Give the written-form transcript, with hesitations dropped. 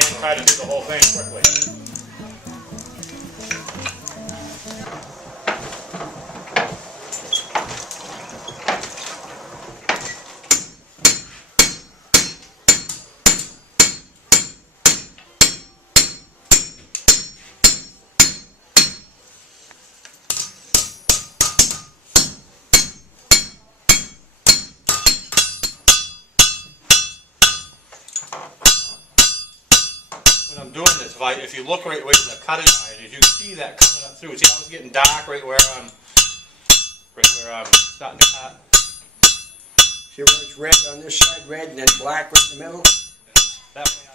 can try to do the whole thing quickly. When I'm doing this, if you look right where the cutting line is, you can see that coming up through. See how it's getting dark right where I'm starting to cut. See where it's red on this side, red, and then black right in the middle? That way